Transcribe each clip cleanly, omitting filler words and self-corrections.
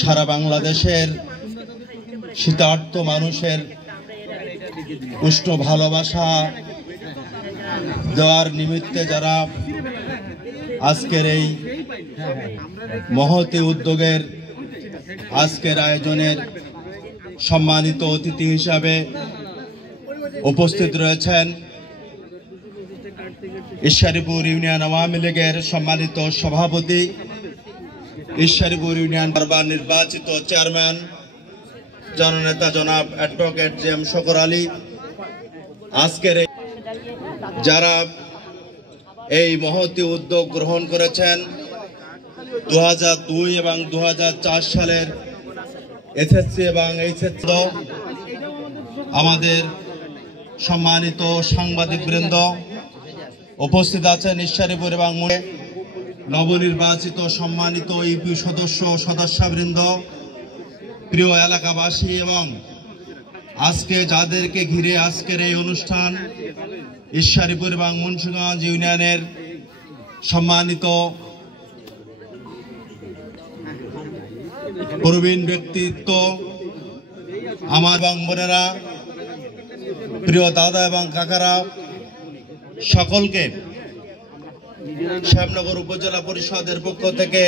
সারা বাংলাদেশের শীতার্ত মানুষের উষ্ণ ভালোবাসা দেওয়ার নিমিত্তে যারা আজকের এই মহতী উদ্যোগের আজকের আয়োজনের সম্মানিত অতিথি হিসাবে উপস্থিত রয়েছেন ঈশ্বরীপুর ইউনিয়ন আওয়ামী লীগের সম্মানিত সভাপতি, ঈশ্বরীপুর ইউনিয়ন বারবার নির্বাচিত চেয়ারম্যান জননেতা জনাব অ্যাডভোকেট জি.এম. শকর আলী, আজকের যারা এই মহতী উদ্যোগ গ্রহণ করেছেন 2002 এবং 2004 সালের এসএসসি এবং এইচএসসি, আমাদের সম্মানিত সাংবাদিকবৃন্দ উপস্থিত আছেন, ঈশ্বরীপুর এবং নবনির্বাচিত সম্মানিত ইউপি সদস্যবৃন্দ, প্রিয় এলাকাবাসী এবং আজকে যাদেরকে ঘিরে আজকের এই অনুষ্ঠান ঈশ্বরীপুর এবং মুন্সিগঞ্জ ইউনিয়নের সম্মানিত প্রবীণ ব্যক্তিত্ব, আমার এবং বোনেরা, প্রিয় দাদা এবং কাকারা, সকলকে শ্যামনগর উপজেলা পরিষদের পক্ষ থেকে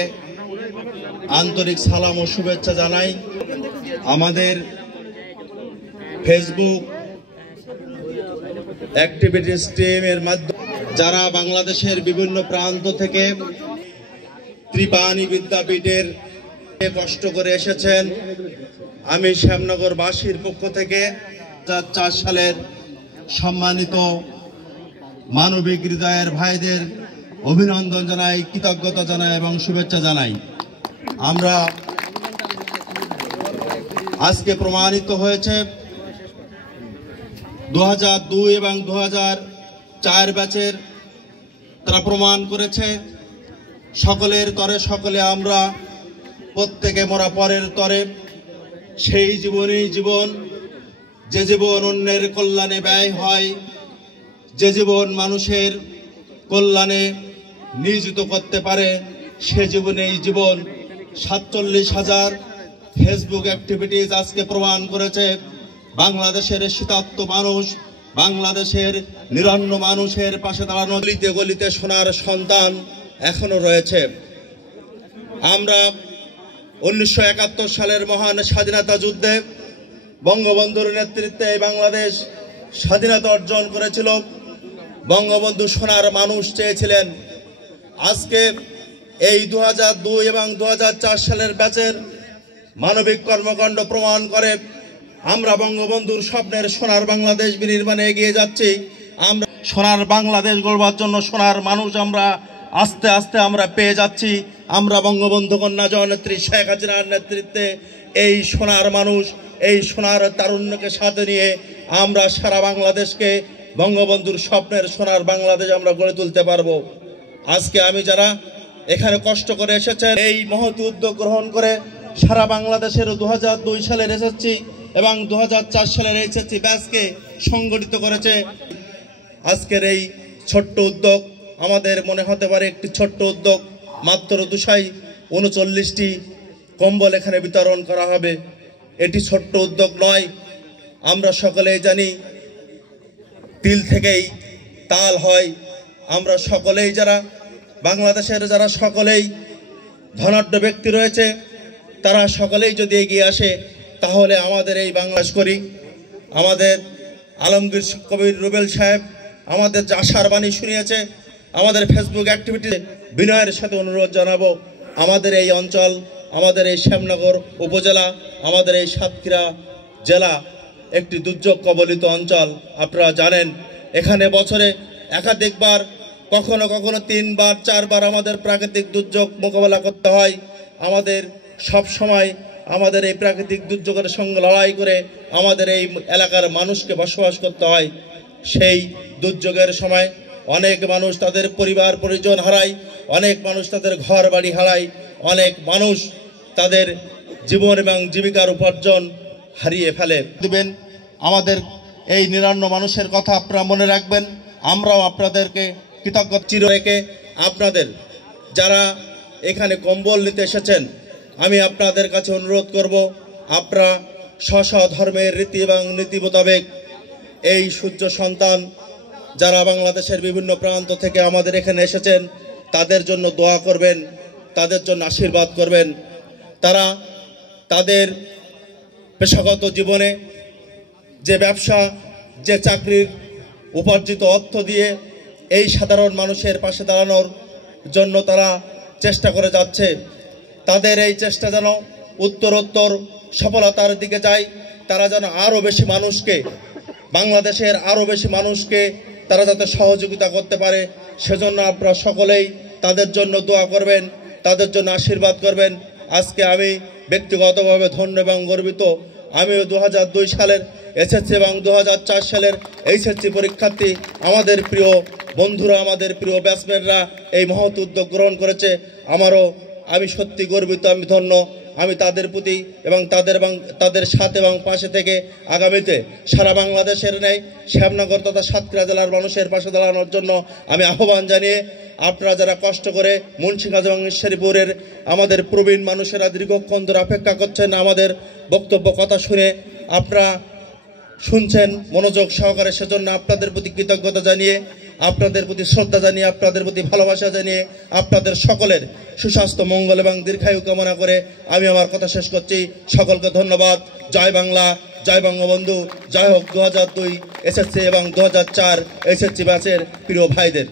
আন্তরিক সালাম ও শুভেচ্ছা জানাই। আমাদের ফেসবুক অ্যাক্টিভিটিস টিমের মাধ্যমে যারা বাংলাদেশের বিভিন্ন প্রান্ত থেকে ত্রিপানি বিদ্যাপীঠের কষ্ট করে এসেছেন, আমি শ্যামনগরবাসীর পক্ষ থেকে 2004 সালের সম্মানিত মানবিক হৃদয়ের ভাইদের অভিনন্দন জানাই, কৃতজ্ঞতা জানাই এবং শুভেচ্ছা জানাই। আমরা আজকে প্রমাণিত হয়েছে 2002 এবং 2004 ব্যাচের তারা প্রমাণ করেছে সকলের তরে সকলে আমরা প্রত্যেকে মোরা পরের তরে, সেই জীবনেই জীবন, যে জীবন অন্যের কল্যাণে ব্যয় হয়, যে জীবন মানুষের কল্যাণে নিয়োজিত করতে পারে, সে জীবনেই জীবন। 47,000 ফেসবুক অ্যাক্টিভিটিস আজকে প্রমাণ করেছে বাংলাদেশের শীতার্ত মানুষ, বাংলাদেশের নিরন্ন মানুষের পাশে দাঁড়ানো। গলিতে গলিতে সোনার সন্তান এখনো রয়েছে। আমরা 1971 সালের মহান স্বাধীনতা যুদ্ধে বঙ্গবন্ধুর নেতৃত্বে বাংলাদেশ স্বাধীনতা অর্জন করেছিল। বঙ্গবন্ধু সোনার মানুষ চেয়েছিলেন। আজকে এই 2002 এবং 2004 সালের ব্যাচের মানবিক কর্মকাণ্ড প্রমাণ করে আমরা বঙ্গবন্ধুর স্বপ্নের সোনার বাংলাদেশ বিনির্মাণে এগিয়ে যাচ্ছি। আমরা সোনার বাংলাদেশ গড়বার জন্য সোনার মানুষ আমরা আস্তে আস্তে আমরা পেয়ে যাচ্ছি। আমরা বঙ্গবন্ধু কন্যা জননেত্রী শেখ হাসিনার নেতৃত্বে এই সোনার মানুষ, এই সোনার তারুণ্যকে সাথে নিয়ে আমরা সারা বাংলাদেশকে বঙ্গবন্ধুর স্বপ্নের সোনার বাংলাদেশ আমরা গড়ে তুলতে পারবো। আজকে আমি যারা এখানে কষ্ট করে এসেছেন, এই মহৎ উদ্যোগ গ্রহণ করে সারা বাংলাদেশের 2002 সালের এসএসসি এবং 2004 সালের এইচএসসি ব্যাচকে সংগঠিত করেছে। আজকের এই ছোট্ট উদ্যোগ আমাদের মনে হতে পারে একটি ছোট্ট উদ্যোগ, মাত্র 239টি কম্বল এখানে বিতরণ করা হবে। এটি ছোট্ট উদ্যোগ নয়। আমরা সকলেই জানি তিল থেকেই তাল হয়। আমরা সকলেই যারা বাংলাদেশের যারা সকলেই ধনাঢ্য ব্যক্তি রয়েছে, তারা সকলেই যদি এগিয়ে আসে তাহলে আমাদের এই বাংলাদেশ করি। আমাদের আলমগীর কবির রুবেল সাহেব আমাদের যে আশার বাণী শুনিয়েছে, আমাদের ফেসবুক অ্যাক্টিভিটি বিনয়ের সাথে অনুরোধ জানাবো, আমাদের এই অঞ্চল, আমাদের এই শ্যামনগর উপজেলা, আমাদের এই সাতক্ষীরা জেলা একটি দুর্যোগ কবলিত অঞ্চল। আপনারা জানেন এখানে বছরে একাধিকবার, কখনো কখনো 3 বার 4 বার আমাদের প্রাকৃতিক দুর্যোগ মোকাবেলা করতে হয়। আমাদের সব সময় আমাদের এই প্রাকৃতিক দুর্যোগের সঙ্গে লড়াই করে আমাদের এই এলাকার মানুষকে বসবাস করতে হয়। সেই দুর্যোগের সময় অনেক মানুষ তাদের পরিবার পরিজন হারায়, অনেক মানুষ তাদের ঘর বাড়ি হারায়, অনেক মানুষ তাদের জীবন এবং জীবিকার উপার্জন হারিয়ে ফেলে। দিবেন আমাদের এই নিরন্ন মানুষের কথা আপনারা মনে রাখবেন। আমরাও আপনাদেরকে কৃতজ্ঞতা চির রেখে আপনাদের যারা এখানে কম্বল নিতে এসেছেন, আমি আপনাদের কাছে অনুরোধ করব, আপনারা স্ব ধর্মের রীতি এবং নীতি মোতাবেক এই সূর্য সন্তান যারা বাংলাদেশের বিভিন্ন প্রান্ত থেকে আমাদের এখানে এসেছেন তাদের জন্য দোয়া করবেন, তাদের জন্য আশীর্বাদ করবেন। তারা তাদের পেশাগত জীবনে যে ব্যবসা, যে চাকরির উপার্জিত অর্থ দিয়ে এই সাধারণ মানুষের পাশে দাঁড়ানোর জন্য তারা চেষ্টা করে যাচ্ছে, তাদের এই চেষ্টা যেন উত্তরোত্তর সফলতার দিকে যায়। তারা যেন আরও বেশি মানুষকে, বাংলাদেশের আরও বেশি মানুষকে তারা যাতে সহযোগিতা করতে পারে, সেজন্য আপনারা সকলেই তাদের জন্য দোয়া করবেন, তাদের জন্য আশীর্বাদ করবেন। আজকে আমি ব্যক্তিগতভাবে ধন্য এবং গর্বিত। আমিও 2002 সালের এসএসসি এবং 2004 সালের এইচএসসি পরীক্ষার্থী। আমাদের প্রিয় বন্ধুরা, আমাদের প্রিয় ব্যাচমেটরা এই মহৎ উদ্যোগ গ্রহণ করেছে। আমি সত্যি গর্বিত, আমি ধন্য। আমি তাদের প্রতি এবং তাদের সাথে এবং পাশে থেকে আগামীতে সারা বাংলাদেশের ন্যায় শ্যামনগর তথা সাতক্ষীরা জেলার মানুষের পাশে দাঁড়ানোর জন্য আমি আহ্বান জানিয়ে, আপনারা যারা কষ্ট করে মুন্সিগঞ্জ এবং ঈশ্বরীপুরের আমাদের প্রবীণ মানুষেরা দীর্ঘক্ষণ ধরে অপেক্ষা করছেন আমাদের বক্তব্য কথা শুনে, আপনারা শুনছেন মনোযোগ সহকারে, সেজন্য আপনাদের প্রতি কৃতজ্ঞতা জানিয়ে, আপনাদের প্রতি শ্রদ্ধা জানিয়ে, আপনাদের প্রতি ভালোবাসা জানিয়ে, আপনাদের সকলের সুস্বাস্থ্য, মঙ্গল এবং দীর্ঘায়ু কামনা করে আমি আমার কথা শেষ করছি। সকলকে ধন্যবাদ। জয় বাংলা, জয় বঙ্গবন্ধু, জয় হোক 2002 এসএসসি এবং 2004 এসএসসি ব্যাচের প্রিয় ভাইদের।